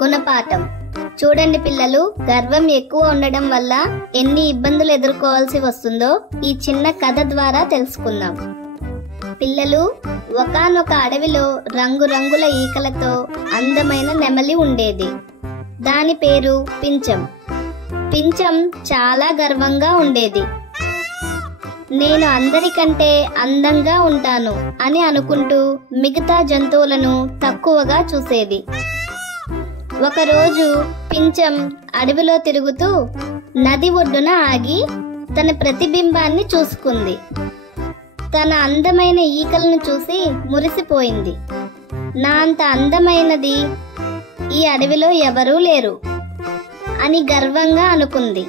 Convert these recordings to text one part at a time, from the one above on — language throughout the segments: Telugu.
గుణపాఠం. చూడండి పిల్లలు, గర్వం ఎక్కువ ఉండడం వల్ల ఎన్ని ఇబ్బందులు ఎదుర్కోవాల్సి వస్తుందో ఈ చిన్న కథ ద్వారా తెలుసుకుందాం. పిల్లలు, ఒకానొక అడవిలో రంగురంగుల ఈకలతో అందమైన నెమలి ఉండేది. దాని పేరు పించం. పించం చాలా గర్వంగా ఉండేది. నేను అందరికంటే అందంగా ఉంటాను అని అనుకుంటూ మిగతా జంతువులను తక్కువగా చూసేది. ఒకరోజు పించం అడవిలో తిరుగుతూ నది ఒడ్డున ఆగి తన ప్రతిబింబాన్ని చూసుకుంది. తన అందమైన ఈకలను చూసి మురిసిపోయింది. నా అంత అందమైనది ఈ అడవిలో ఎవరూ లేరు అని గర్వంగా అనుకుంది.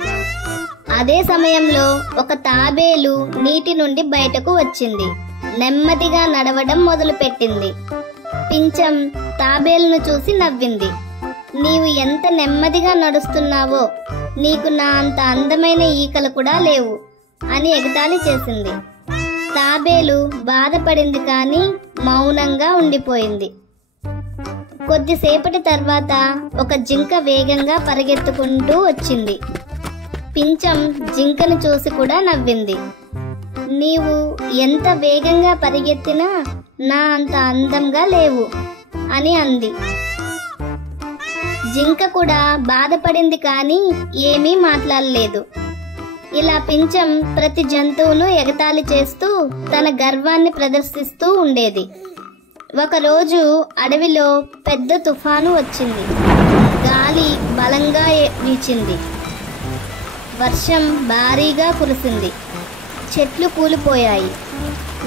అదే సమయంలో ఒక తాబేలు నీటి నుండి బయటకు వచ్చింది. నెమ్మదిగా నడవడం మొదలుపెట్టింది. పించం తాబేలును చూసి నవ్వింది. నీవు ఎంత నెమ్మదిగా నడుస్తున్నావో, నీకు నా అంత అందమైన ఈకలు కూడా లేవు అని ఎగతాళి చేసింది. తాబేలు బాధపడింది కానీ మౌనంగా ఉండిపోయింది. కొద్దిసేపటి తర్వాత ఒక జింక వేగంగా పరిగెత్తుకుంటూ వచ్చింది. పించం జింకను చూసి కూడా నవ్వింది. నీవు ఎంత వేగంగా పరిగెత్తినా నా అంత అందంగా లేవు అని అంది. జింక కూడా బాధపడింది కానీ ఏమీ మాట్లాడలేదు. ఇలా పించం ప్రతి జంతువును ఎగతాళి చేస్తూ తన గర్వాన్ని ప్రదర్శిస్తూ ఉండేది. ఒకరోజు అడవిలో పెద్ద తుఫాను వచ్చింది. గాలి బలంగా వీచింది. వర్షం భారీగా కురిసింది. చెట్లు కూలిపోయాయి.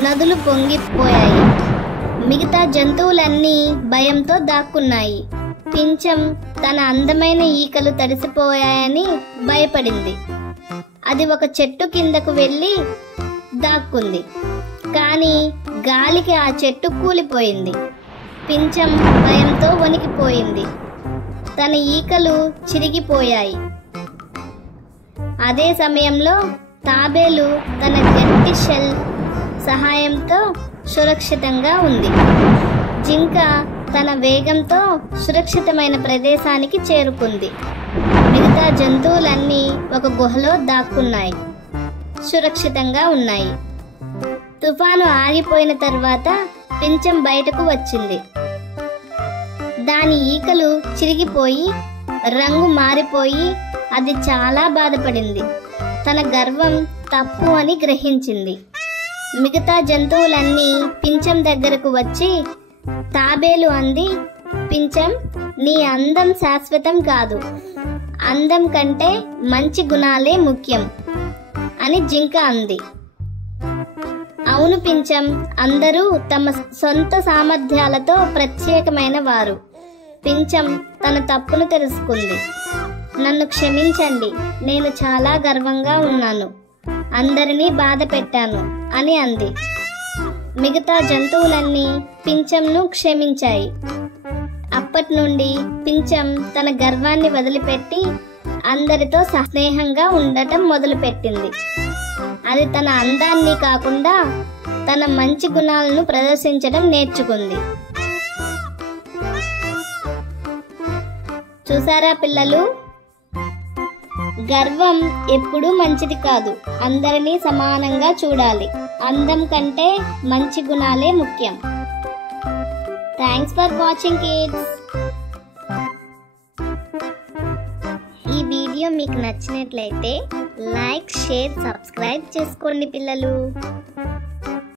నదులు పొంగిపోయాయి. మిగతా జంతువులన్నీ భయంతో దాక్కున్నాయి. పించం తన అందమైన ఈకలు తడిసిపోయాయని భయపడింది. అది ఒక చెట్టు కిందకు వెళ్ళి దాక్కుంది. కానీ గాలికి ఆ చెట్టు కూలిపోయింది. పించం భయంతో వణికిపోయింది. తన ఈకలు చిరిగిపోయాయి. అదే సమయంలో తాబేలు తన గట్టి షెల్ సహాయంతో సురక్షితంగా ఉంది. జింక తన వేగంతో సురక్షితమైన ప్రదేశానికి చేరుకుంది. మిగతా జంతువులన్నీ ఒక గుహలో దాక్కున్నాయి, సురక్షితంగా ఉన్నాయి. తుఫాను ఆగిపోయిన తర్వాత పించం బయటకు వచ్చింది. దాని ఈకలు చిరిగిపోయి రంగు మారిపోయి అది చాలా బాధపడింది. తన గర్వం తప్పు అని గ్రహించింది. మిగతా జంతువులన్నీ పించం దగ్గరకు వచ్చి తాబేలు అంది, పించం, నీ అందం శాశ్వతం కాదు. అందం కంటే మంచి గుణాలే ముఖ్యం అని జింక అంది. అవును పించం, అందరూ తమ సొంత సామర్థ్యాలతో ప్రత్యేకమైన వారు. పించం తన తప్పును తెలుసుకుంది. నన్ను క్షమించండి, నేను చాలా గర్వంగా ఉన్నాను, అందరినీ బాధ పెట్టాను అని అంది. మిగతా జంతువులన్నీ పించంను క్షమించాయి. అప్పటి నుండి పించం తన గర్వాన్ని వదిలిపెట్టి అందరితో స్నేహంగా ఉండటం మొదలుపెట్టింది. అది తన అందాన్ని కాకుండా తన మంచి గుణాలను ప్రదర్శించడం నేర్చుకుంది. చూసారా పిల్లలు, గర్వం ఎప్పుడూ మంచిది కాదు. అందరినీ సమానంగా చూడాలి. అందం కంటే మంచి గుణాలే ముఖ్యం. Thanks for watching kids. ఈ వీడియో మీకు నచ్చినట్లయితే లైక్, షేర్, సబ్స్క్రైబ్ చేసుకోండి పిల్లలు.